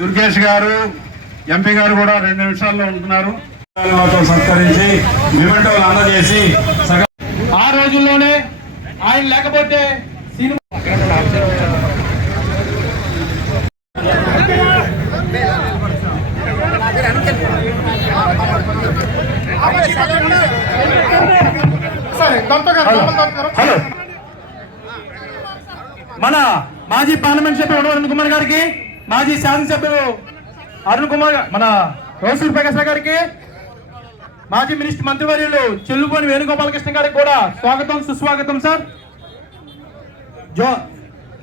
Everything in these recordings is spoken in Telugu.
దుర్గేష్ గారు ఎంపీ గారు కూడా రెండు నిమిషాల్లో ఉంటున్నారు. సత్కరించి అందజేసి ఆ రోజుల్లోనే ఆయన లేకపోతే సినిమా హలో. మన మాజీ పార్లమెంట్ సభ్యుడు కుమార్ గారికి మాజీ శాసనసభ్యులు అరుణ్ కుమార్ మన రోసూర్ ప్రకాశ్ గారికి మాజీ మినిస్టర్ మంత్రివర్యులు చెల్లుబోని వేణుగోపాలకృష్ణ గారికి కూడా స్వాగతం సుస్వాగతం సార్. జో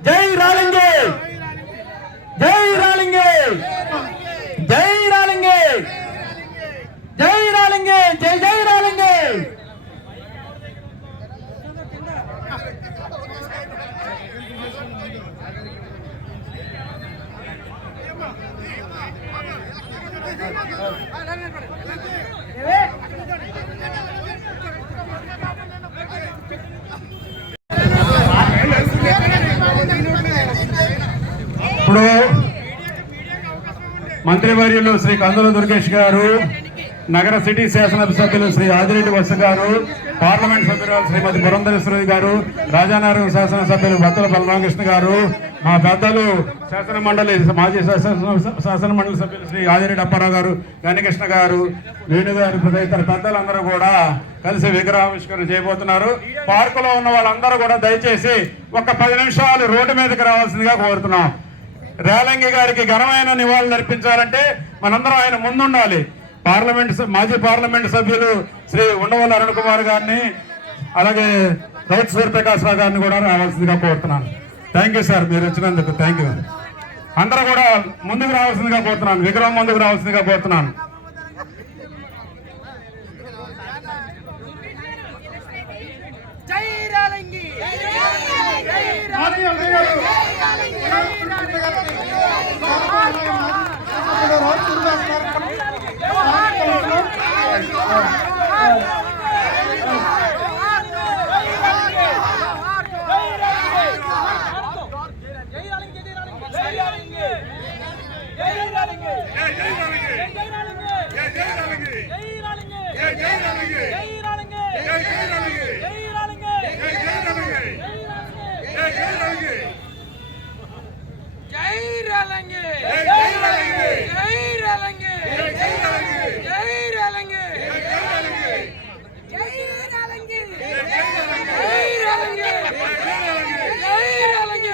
జై రాలింగే! జై రాలింగే! జై రాలింగే! జై రాలింగే! జై జై రాలింగే! ఇప్పుడు మంత్రివర్యులు శ్రీ కందుల దుర్గేష్ గారు నగర సిటీ శాసనసభ సభ్యులు శ్రీ ఆదిరెడ్డి వసు గారు పార్లమెంట్ సభ్యురాలు శ్రీమతి పురంధరేశ్వరి గారు రాజానగరం శాసనసభ్యులు భక్తుల బలరామకృష్ణ గారు మా పెద్దలు శాసన మండలి మాజీ శాసన శాసన మండలి సభ్యులు శ్రీ ఆదిరెడ్డి అప్పారావు గారు గణకృష్ణ గారు వేణు గారు తదితర పెద్దలందరూ కూడా కలిసి విగ్రహావిష్కరణ చేయబోతున్నారు. పార్కులో ఉన్న వాళ్ళందరూ కూడా దయచేసి ఒక పది నిమిషాలు రోడ్డు మీదకి రావాల్సిందిగా కోరుతున్నాం. రేలంగి గారికి ఘనమైన నివాళులు అర్పించాలంటే మనందరం ఆయన ముందుండాలి. పార్లమెంట్ మాజీ పార్లమెంట్ సభ్యులు శ్రీ ఉండవల్లి అరుణ్ కుమార్ గారిని అలాగే రైతు సూర్యప్రకాశ్ రావు గారిని కూడా రావాల్సిందిగా కోరుతున్నాను. థ్యాంక్ యూ సార్ మీరు వచ్చినందుకు థ్యాంక్ యూ అందరూ కూడా ముందుకు రావాల్సిందిగా కోరుతున్నాను. విగ్రహం ముందుకు రావాల్సిందిగా కోరుతున్నాను. జై రాలంగి జై రాలంగి జై రాలంగి జై రాలంగి జై రాలంగి జై రాలంగి జై రాలంగి జై రాలంగి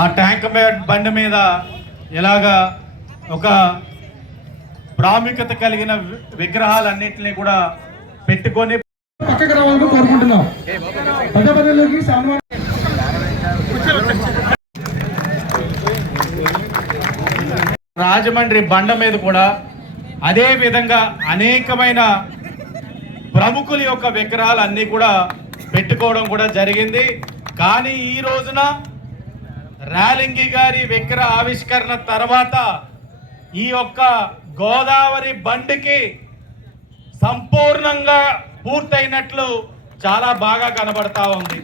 ఆ ట్యాంక్ బండి మీద ఇలాగా ఒక ప్రాముఖ్యత కలిగిన విగ్రహాలన్నింటినీ కూడా పెట్టుకొని పక్కకు రావాలని కోరుకుంటున్నాం. రాజమండ్రి బండ మీద కూడా అదే విధంగా అనేకమైన ప్రముఖుల యొక్క విగ్రహాలు అన్నీ కూడా పెట్టుకోవడం కూడా జరిగింది. కానీ ఈ రోజున రాలింగి గారి విగ్రహ ఆవిష్కరణ తర్వాత ఈ యొక్క గోదావరి బండికి సంపూర్ణంగా పూర్తయినట్లు చాలా బాగా కనబడతా ఉంది.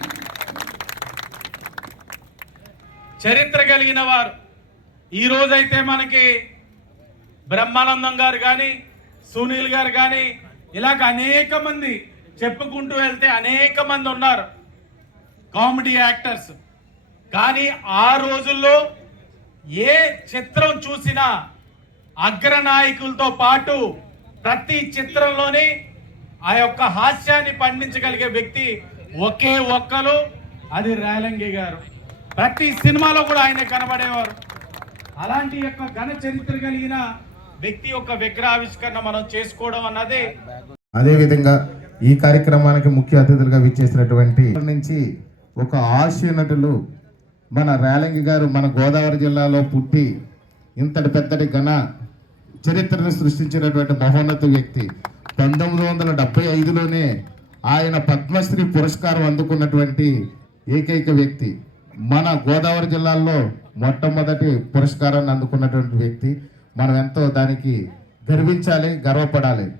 చరిత్ర కలిగిన వారు. ఈరోజైతే మనకి బ్రహ్మానందం గారు కానీ సునీల్ గారు కానీ ఇలాగ అనేక మంది చెప్పుకుంటూ వెళ్తే అనేక మంది ఉన్నారు. Comedy actors. కానీ ఆ రోజుల్లో ఏ చిత్రం చూసినా అగ్రనాయకులతో పాటు ప్రతి చిత్రంలోని ఆ యొక్క హాస్యాన్ని పండించగలిగే వ్యక్తి ఒకే ఒక్కరు అది రేలంగి గారు. ప్రతి సినిమాలో కూడా ఆయన కనబడేవారు. అలాంటి యొక్క ఘన చరిత్ర కలిగిన వ్యక్తి యొక్క విగ్రహావిష్కరణ మనం చేసుకోవడం అన్నది అదేవిధంగా ఈ కార్యక్రమానికి ముఖ్య అతిథులుగా విచ్చేసినటువంటి నుంచి ఒక హాస్య నటులు మన రేలంగి గారు మన గోదావరి జిల్లాలో పుట్టి ఇంతటి పెద్దటి ఘన చరిత్రను సృష్టించినటువంటి మహోన్నత వ్యక్తి. పంతొమ్మిది వందల డెబ్బై ఐదులోనే ఆయన పద్మశ్రీ పురస్కారం అందుకున్నటువంటి ఏకైక వ్యక్తి. మన గోదావరి జిల్లాలో మొట్టమొదటి పురస్కారాన్ని అందుకున్నటువంటి వ్యక్తి. మనం ఎంతో దానికి గర్వించాలి గర్వపడాలి.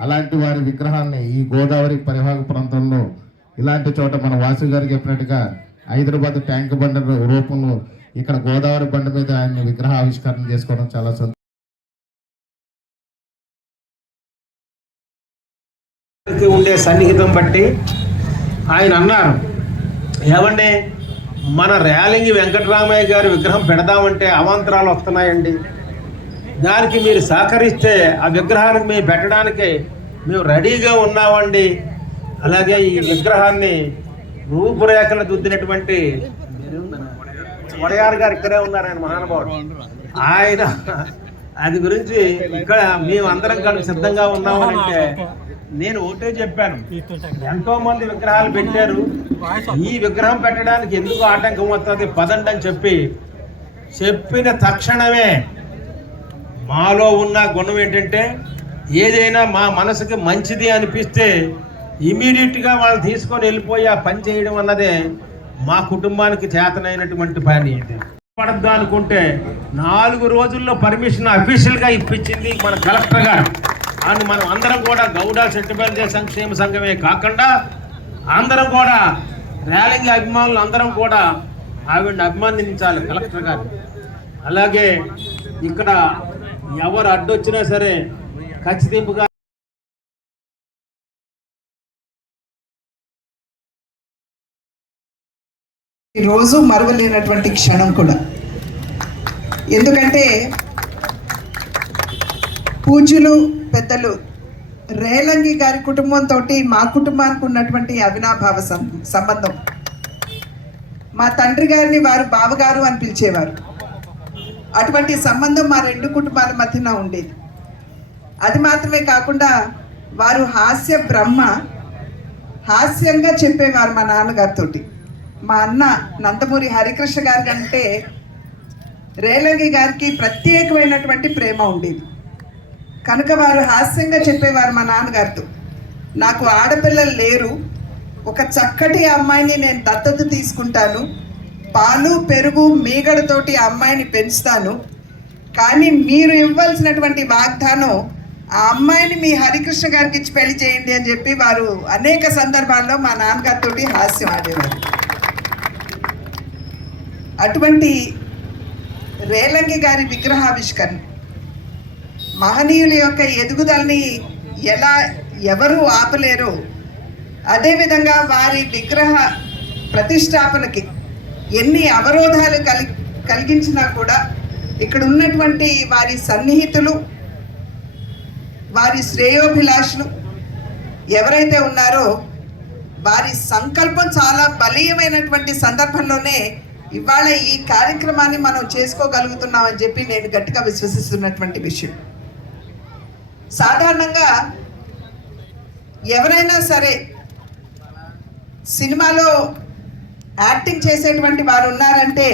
అలాంటి వారి విగ్రహాన్ని ఈ గోదావరి పరివాహక ప్రాంతంలో ఇలాంటి చోట మన వాసు గారు చెప్పినట్టుగా హైదరాబాద్ ట్యాంక్ బండ రూపంలో ఇక్కడ గోదావరి బండ మీద ఆయన విగ్రహ ఆవిష్కరణ చేసుకోవడం చాలా సంతోషం. ఉండే సన్నిహితం బట్టి ఆయన అన్నారు ఏమండి మన రేలింగి వెంకటరామయ్య గారి విగ్రహం పెడదామంటే అవాంతరాలు వస్తున్నాయండి. దానికి మీరు సహకరిస్తే ఆ విగ్రహానికి మేము పెట్టడానికి మేము రెడీగా ఉన్నామండి. అలాగే ఈ విగ్రహాన్ని రూపురేఖలు దిద్దినటువంటి వడయారు గారు ఇక్కడే ఉన్నారు ఆయన మహానుభావుడు. ఆయన అది గురించి ఇక్కడ మేము అందరం కలిసి సిద్ధంగా ఉన్నామని అంటే నేను ఒకటే చెప్పాను. ఎంతో మంది విగ్రహాలు పెట్టారు. ఈ విగ్రహం పెట్టడానికి ఎందుకు ఆటంకం వస్తుంది? పదండి అని చెప్పి చెప్పిన తక్షణమే మాలో ఉన్న గుణం ఏంటంటే ఏదైనా మా మనసుకి మంచిది అనిపిస్తే ఇమీడియట్గా వాళ్ళు తీసుకొని వెళ్ళిపోయి ఆ పని చేయడం అన్నదే మా కుటుంబానికి చేతనైనటువంటి పని ఇది. పడద్దు అనుకుంటే నాలుగు రోజుల్లో పర్మిషన్ అఫీషియల్గా ఇప్పించింది మన కలెక్టర్ గారు. అని మనం అందరం కూడా గౌడ సెట్టిబల్దే సంక్షేమ సంఘమే కాకుండా అందరం కూడా ర్యాలింగ్ అభిమానులు అందరం కూడా ఆవిడని అభిమానించాలి కలెక్టర్ గారు. అలాగే ఇక్కడ ఎవరు అడ్డొచ్చినా సరే ఖచ్చితంగా రోజు మరవలేనటువంటి క్షణం కూడా. ఎందుకంటే పూజ్యులు పెద్దలు రేలంగి గారి కుటుంబంతో మా కుటుంబానికి ఉన్నటువంటి అవినాభావ సం- సంబంధం. మా తండ్రి గారిని వారు బావగారు అని పిలిచేవారు. అటువంటి సంబంధం మా రెండు కుటుంబాల మధ్యన ఉండేది. అది మాత్రమే కాకుండా వారు హాస్య బ్రహ్మ హాస్యంగా చెప్పేవారు మా నాన్నగారితోటి. మా అన్న నందమూరి హరికృష్ణ గారి కంటే రేలంగి గారికి ప్రత్యేకమైనటువంటి ప్రేమ ఉండేది. కనుక వారు హాస్యంగా చెప్పేవారు మా నాన్నగారితో. నాకు ఆడపిల్లలు లేరు. ఒక చక్కటి అమ్మాయిని నేను దత్తత తీసుకుంటాను. పాలు పెరుగు మీగడతోటి అమ్మాయిని పెంచుతాను. కానీ మీరు ఇవ్వాల్సినటువంటి వాగ్దానం ఆ అమ్మాయిని మీ హరికృష్ణ గారికి ఇచ్చి పెళ్ళి చేయండి అని చెప్పి వారు అనేక సందర్భాల్లో మా నాన్నగారితో హాస్యం ఆడేవారు. అటువంటి రేలంగి గారి విగ్రహావిష్కరణ. మహనీయుల యొక్క ఎదుగుదలని ఎలా ఎవరు ఆపలేరు అదేవిధంగా వారి విగ్రహ ప్రతిష్టాపనకి ఎన్ని అవరోధాలు కలి కలిగించినా కూడా ఇక్కడ ఉన్నటువంటి వారి సన్నిహితులు వారి శ్రేయోభిలాషులు ఎవరైతే ఉన్నారో వారి సంకల్పం చాలా బలీయమైనటువంటి సందర్భంలోనే ఇవాళ ఈ కార్యక్రమాన్ని మనం చేసుకోగలుగుతున్నామని చెప్పి నేను గట్టిగా విశ్వసిస్తున్నటువంటి విషయం. సాధారణంగా ఎవరైనా సరే సినిమాలో యాక్టింగ్ చేసేటువంటి వారు ఉన్నారంటే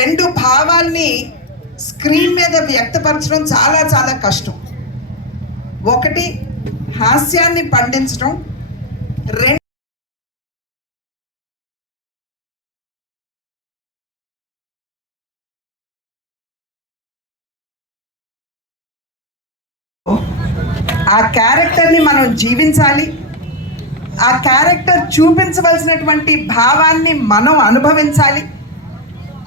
రెండు భావాల్ని స్క్రీన్ మీద వ్యక్తపరచడం చాలా చాలా కష్టం. ఒకటి హాస్యాన్ని పండించడం రెండు ఆ క్యారెక్టర్ని మనం జీవించాలి. ఆ క్యారెక్టర్ చూపించవలసినటువంటి భావాన్ని మనం అనుభవించాలి.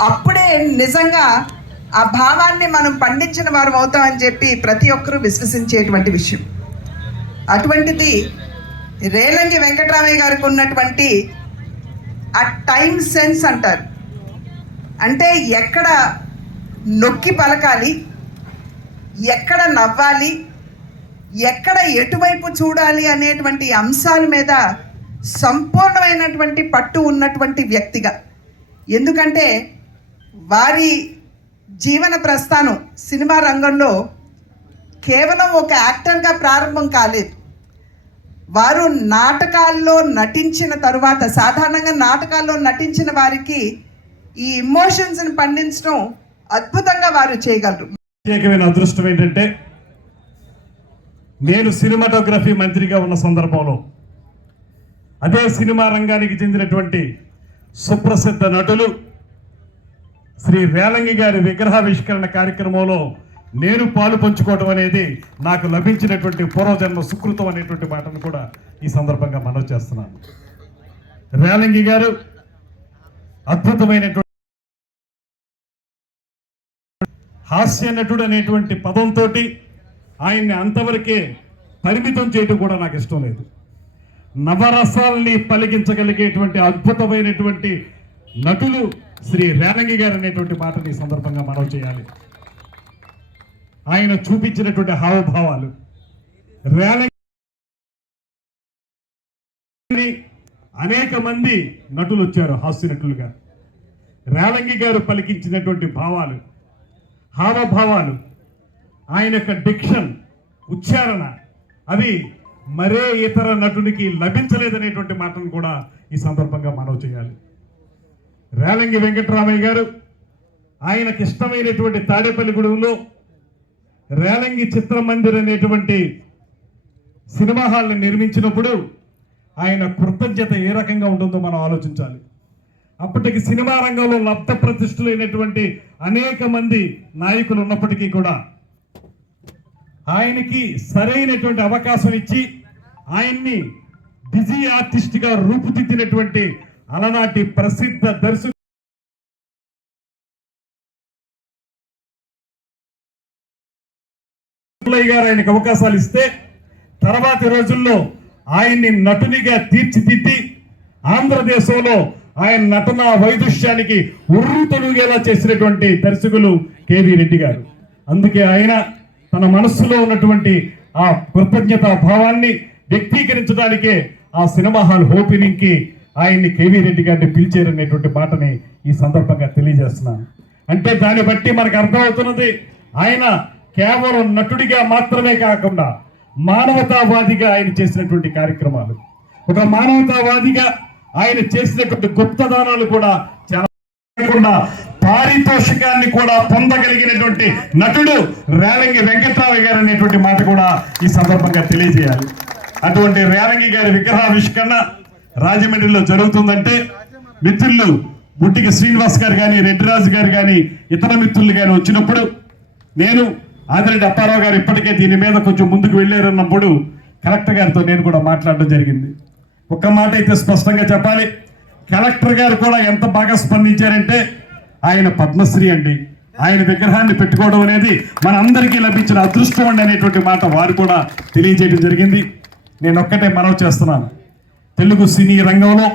అప్పుడే నిజంగా ఆ భావాన్ని మనం పండించిన వారం అవుతామని చెప్పి ప్రతి ఒక్కరూ విశ్వసించేటువంటి విషయం. అటువంటిది రేలంగి వెంకటరామయ్య గారికి ఉన్నటువంటి ఆ టైం సెన్స్ అంటారు. అంటే ఎక్కడ నొక్కి పలకాలి ఎక్కడ నవ్వాలి ఎక్కడ ఎటువైపు చూడాలి అనేటువంటి అంశాల మీద సంపూర్ణమైనటువంటి పట్టు ఉన్నటువంటి వ్యక్తిగా. ఎందుకంటే వారి జీవన ప్రస్థానం సినిమా రంగంలో కేవలం ఒక యాక్టర్గా ప్రారంభం కాలేదు. వారు నాటకాల్లో నటించిన తరువాత సాధారణంగా నాటకాల్లో నటించిన వారికి ఈ ఇమోషన్స్ని పండించడం అద్భుతంగా వారు చేయగలరు. ప్రత్యేకమైన అదృష్టం ఏంటంటే నేను సినిమాటోగ్రఫీ మంత్రిగా ఉన్న సందర్భంలో అదే సినిమా రంగానికి చెందినటువంటి సుప్రసిద్ధ నటులు శ్రీ వేలంగి గారి విగ్రహావిష్కరణ కార్యక్రమంలో నేను పాలు పంచుకోవడం అనేది నాకు లభించినటువంటి పూర్వజన్మ సుకృతం అనేటువంటి మాటను కూడా ఈ సందర్భంగా మనవి చేస్తున్నాను. రేలంగి గారు అద్భుతమైనటువంటి హాస్య నటుడు అనేటువంటి పదంతో ఆయన్ని అంతవరకే పరిమితం చేయటం కూడా నాకు ఇష్టం లేదు. నవరసాల్ని పలికించగలిగేటువంటి అద్భుతమైనటువంటి నటులు శ్రీ రేలంగి గారు అనేటువంటి మాటని ఈ సందర్భంగా మనం చేయాలి. ఆయన చూపించినటువంటి హావభావాలు రేలంగి అనేక మంది నటులు వచ్చారు హాస్య నటులుగా. రేలంగి గారు పలికించినటువంటి భావాలు హావభావాలు ఆయన యొక్క డిక్షన్ ఉచ్చారణ అవి మరే ఇతర నటునికి లభించలేదనేటువంటి మాటను కూడా ఈ సందర్భంగా మనవి చేయాలి. రేలంగి వెంకటరామయ్య గారు ఆయనకి ఇష్టమైనటువంటి తాడేపల్లిగూడెంలో రేలంగి చిత్రమందిర్ అనేటువంటి సినిమా హాల్ని నిర్మించినప్పుడు ఆయన కృతజ్ఞత ఏ రకంగా ఉంటుందో మనం ఆలోచించాలి. అప్పటికి సినిమా రంగంలో లబ్ధ ప్రతిష్ఠులైనటువంటి అనేక మంది నాయకులు ఉన్నప్పటికీ కూడా ఆయనకి సరైనటువంటి అవకాశం ఇచ్చి ఆయన్ని బిజీ ఆర్టిస్ట్గా రూపుదిద్దినటువంటి అలనాటి ప్రసిద్ధ దర్శకు గారు ఆయనకు అవకాశాలు ఇస్తే తర్వాతి రోజుల్లో ఆయన్ని నటునిగా తీర్చిదిద్ది ఆంధ్రదేశంలో ఆయన నటన వైదుష్యానికి ఉర్రు తొలుగేలా చేసినటువంటి దర్శకులు కేవీ రెడ్డి గారు. అందుకే ఆయన తన మనస్సులో ఉన్నటువంటి ఆ కృతజ్ఞత భావాన్ని వ్యక్తీకరించడానికే ఆ సినిమా హాల్ ఓపెనింగ్కి ఆయన్ని కేవీ రెడ్డి గారిని పిలిచారనేటువంటి మాటని ఈ సందర్భంగా తెలియజేస్తున్నాను. అంటే దాన్ని బట్టి మనకు అర్థమవుతున్నది ఆయన కేవలం నటుడిగా మాత్రమే కాకుండా మానవతావాదిగా ఆయన చేసినటువంటి కార్యక్రమాలు. ఒక మానవతావాదిగా ఆయన చేసినటువంటి గుప్తదానాలు కూడా చాలా పారితోషికాన్ని కూడా పొందగలిగినటువంటి నటుడు రేలంగి వెంకట్రావు గారు అనేటువంటి మాట కూడా ఈ సందర్భంగా తెలియజేయాలి. అటువంటి రేలంగి గారి విగ్రహావిష్కరణ రాజమండ్రిలో జరుగుతుందంటే మిత్రులు బుట్టికి శ్రీనివాస్ గారు కానీ రెడ్డిరాజు గారు కానీ ఇతర మిత్రులు కానీ వచ్చినప్పుడు నేను ఆదిరెడ్డి అప్పారావు గారు ఇప్పటికే దీని మీద కొంచెం ముందుకు వెళ్ళారన్నప్పుడు కలెక్టర్ గారితో నేను కూడా మాట్లాడడం జరిగింది. ఒక్క మాట అయితే స్పష్టంగా చెప్పాలి. కలెక్టర్ గారు కూడా ఎంత బాగా స్పందించారంటే ఆయన పద్మశ్రీ అండి. ఆయన విగ్రహాన్ని పెట్టుకోవడం అనేది మన అందరికీ లభించిన అదృష్టం అండి అనేటువంటి మాట వారు కూడా తెలియజేయడం జరిగింది. నేను ఒక్కటే మనవి చేస్తున్నాను. తెలుగు సినీ రంగంలో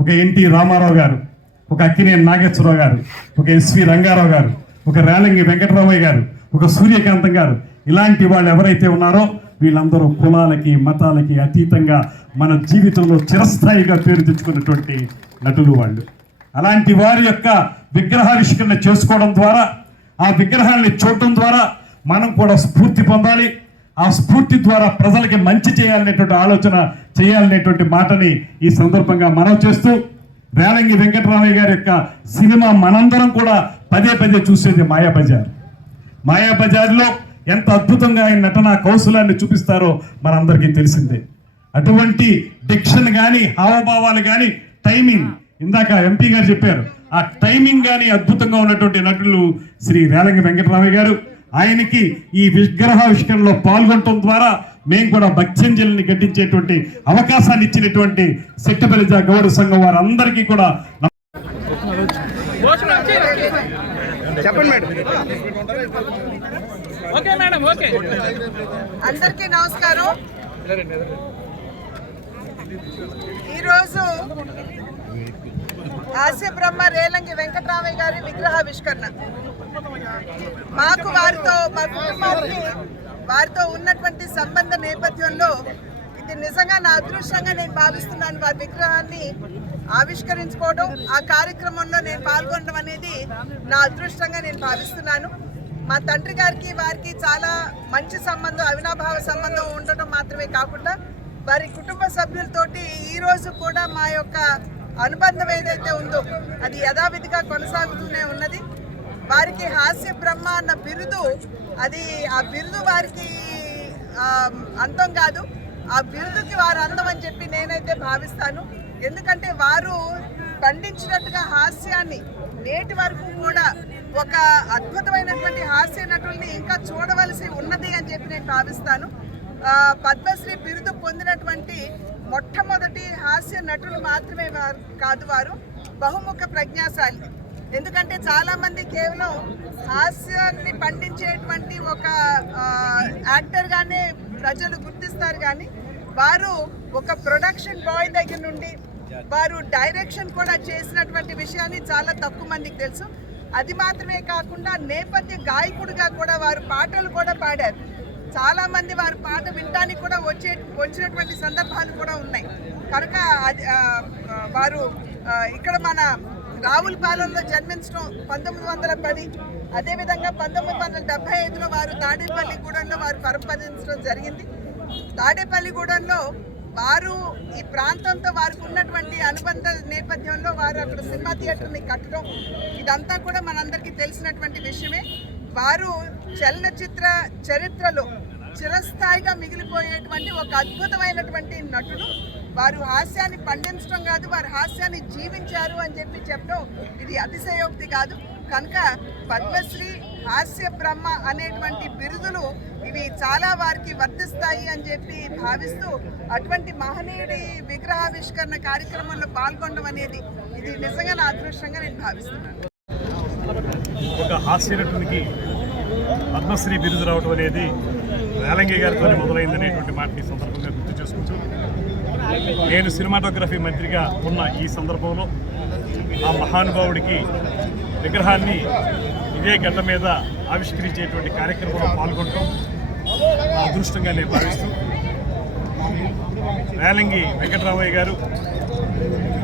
ఒక ఎన్టీ రామారావు గారు ఒక అక్కినేని నాగేశ్వరరావు గారు ఒక ఎస్వి రంగారావు గారు ఒక రేలంగి వెంకటరామయ్య గారు ఒక సూర్యకాంతం గారు ఇలాంటి వాళ్ళు ఎవరైతే ఉన్నారో వీళ్ళందరూ కులాలకి మతాలకి అతీతంగా మన జీవితంలో చిరస్థాయిగా పేరు తెచ్చుకున్నటువంటి నటులు వాళ్ళు. అలాంటి వారి యొక్క విగ్రహావిష్కరణ చేసుకోవడం ద్వారా ఆ విగ్రహాన్ని చూడటం ద్వారా మనం కూడా స్ఫూర్తి పొందాలి. ఆ స్ఫూర్తి ద్వారా ప్రజలకి మంచి చేయాలనేటువంటి ఆలోచన చేయాలనేటువంటి మాటని ఈ సందర్భంగా మనం చేస్తూ వేలంగి వెంకటరామయ్య గారి యొక్క సినిమా మనందరం కూడా పదే పదే చూసేది మాయాబజార్. మాయాబజార్లో ఎంత అద్భుతంగా ఆయన నటన కౌశలాన్ని చూపిస్తారో మనందరికీ తెలిసిందే. అటువంటి డిక్షన్ కానీ హావభావాలు కానీ టైమింగ్. ఇందాక ఎంపీ గారు చెప్పారు ఆ టైమింగ్ కానీ అద్భుతంగా ఉన్నటువంటి నటులు శ్రీ రేలంగి వెంకటరామయ్య గారు. ఆయనకి ఈ విగ్రహావిష్కరణలో పాల్గొనడం ద్వారా మేము కూడా భక్త్యంజలిని గట్టించేటువంటి అవకాశాన్ని ఇచ్చినటువంటి శక్తిపలిజ గౌరవ సంఘం వారందరికీ కూడా ఓకే మేడం ఓకే. అందరికీ నమస్కారం. ఈరోజు హాస్య బ్రహ్మ రేలంగి వెంకటరామయ్య గారి విగ్రహావిష్కరణ మాకు వారితో మా కుటుంబానికి వారితో ఉన్నటువంటి సంబంధ నేపథ్యంలో ఇది నిజంగా నా అదృష్టంగా నేను భావిస్తున్నాను. వారి విగ్రహాన్ని ఆవిష్కరించుకోవడం ఆ కార్యక్రమంలో నేను పాల్గొనడం అనేది నా అదృష్టంగా నేను భావిస్తున్నాను. మా తండ్రి గారికి వారికి చాలా మంచి సంబంధం అవినాభావ సంబంధం ఉండటం మాత్రమే కాకుండా వారి కుటుంబ సభ్యులతోటి ఈరోజు కూడా మా యొక్క అనుబంధం ఏదైతే ఉందో అది యథావిధిగా కొనసాగుతూనే ఉన్నది. వారికి హాస్య బ్రహ్మ అన్న బిరుదు అది ఆ బిరుదు వారికి అంతం కాదు. ఆ బిరుదుకి వారు అందం అని చెప్పి నేనైతే భావిస్తాను. ఎందుకంటే వారు పండించినట్టుగా హాస్యాన్ని నేటి వరకు కూడా ఒక అద్భుతమైనటువంటి హాస్య నటుల్ని ఇంకా చూడవలసి ఉన్నది అని చెప్పి నేను భావిస్తాను. పద్మశ్రీ బిరుదు పొందినటువంటి మొట్టమొదటి హాస్య నటులు మాత్రమే వారు కాదు వారు బహుముఖ ప్రజ్ఞాశాలి. ఎందుకంటే చాలా మంది కేవలం హాస్యాన్ని పండించేటువంటి ఒక యాక్టర్గానే ప్రజలు గుర్తిస్తారు కానీ వారు ఒక ప్రొడక్షన్ బాయ్ దగ్గర నుండి వారు డైరెక్షన్ కూడా చేసినటువంటి విషయాన్ని చాలా తక్కువ మందికి తెలుసు. అది మాత్రమే కాకుండా నేపథ్య గాయకుడిగా కూడా వారు పాటలు కూడా పాడారు. చాలా మంది వారి పాట వినడానికి కూడా వచ్చే వచ్చినటువంటి సందర్భాలు కూడా ఉన్నాయి. కనుక అది వారు ఇక్కడ మన రావులపాలెంలో జన్మించడం పంతొమ్మిది వందల పది అదేవిధంగా పంతొమ్మిది వందల డెబ్బై ఐదులో వారు తాడేపల్లిగూడెంలో వారు పరంపదించడం జరిగింది. తాడేపల్లిగూడెంలో వారు ఈ ప్రాంతంతో వారికి ఉన్నటువంటి అనుబంధ నేపథ్యంలో వారు అక్కడ సినిమా థియేటర్ని కట్టడం ఇదంతా కూడా మనందరికీ తెలిసినటువంటి విషయమే. వారు చలనచిత్ర చరిత్రలో చిరస్థాయిగా మిగిలిపోయేటువంటి ఒక అద్భుతమైనటువంటి నటుడు. వారు హాస్యాన్ని పండించడం కాదు వారు హాస్యాన్ని జీవించారు అని చెప్పి చెప్పడం ఇది అతిశయోక్తి కాదు. కనుక పద్మశ్రీ హాస్య బ్రహ్మ అనేటువంటి బిరుదులు ఇవి చాలా వారికి వర్తిస్తాయి అని చెప్పి భావిస్తూ అటువంటి మహనీయుడి విగ్రహావిష్కరణ కార్యక్రమంలో పాల్గొనడం అనేది ఇది నిజంగా నా అదృష్టంగా నేను భావిస్తున్నాను. ఒక హాస్య నటునికి పద్మశ్రీ బిరుదు రావడం అనేది రేలంగి గారితో మొదలైంది అనేటువంటి మాటని సందర్భంగా గుర్తు చేసుకుంటూ నేను సినిమాటోగ్రఫీ మంత్రిగా ఉన్న ఈ సందర్భంలో ఆ మహానుభావుడికి విగ్రహాన్ని ఇదే గడ్డ మీద ఆవిష్కరించేటువంటి కార్యక్రమంలో పాల్గొనడం నా అదృష్టంగా నేను భావిస్తూ రేలంగి వెంకటరామయ్య గారు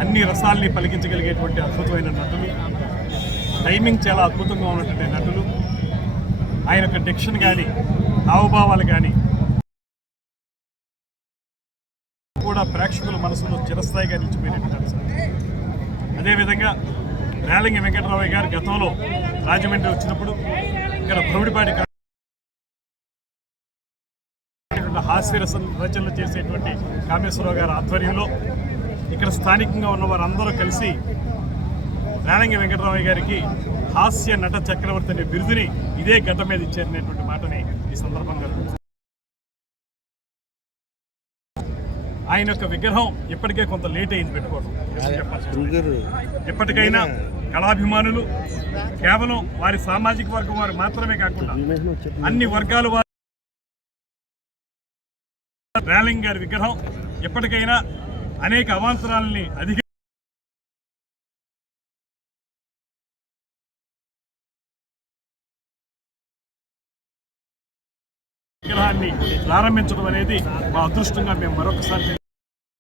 అన్ని రసాల్ని పలికించగలిగేటువంటి అద్భుతమైన నటులు టైమింగ్ చాలా అద్భుతంగా ఉన్నటువంటి నటులు. ఆయన యొక్క డిక్షన్ కానీ హావభావాలు కానీ కూడా ప్రేక్షకుల మనసులో చిరస్థాయిగా నిలిచిపోయినట్టు అంశం. అదేవిధంగా రేలంగి వెంకటరామయ్య గారు గతంలో రాజమండ్రి వచ్చినప్పుడు ఇక్కడ భవిడిపాటి కా- హాస్య రచనలు చేసేటువంటి కామేశ్వరరావు గారి ఆధ్వర్యంలో ఇక్కడ స్థానికంగా ఉన్న వారందరూ కలిసి రేలంగి వెంకటరామయ్య గారికి హాస్య నట చక్రవర్తి అనే బిరుదుని ఇదే గడ్డ మీద ఇచ్చారనేటువంటి ఈ సందర్భంగా ఆయన యొక్క విగ్రహం ఇప్పటికే కొంత లేట్ అయింది పెట్టుకోవడం. ఎప్పటికైనా కళాభిమానులు కేవలం వారి సామాజిక వర్గం వారు మాత్రమే కాకుండా అన్ని వర్గాల వారు గారి విగ్రహం ఎప్పటికైనా అనేక అవాంతరాలని అధిక ప్రారంభించడం అనేది మా అదృష్టంగా మేము మరొకసారి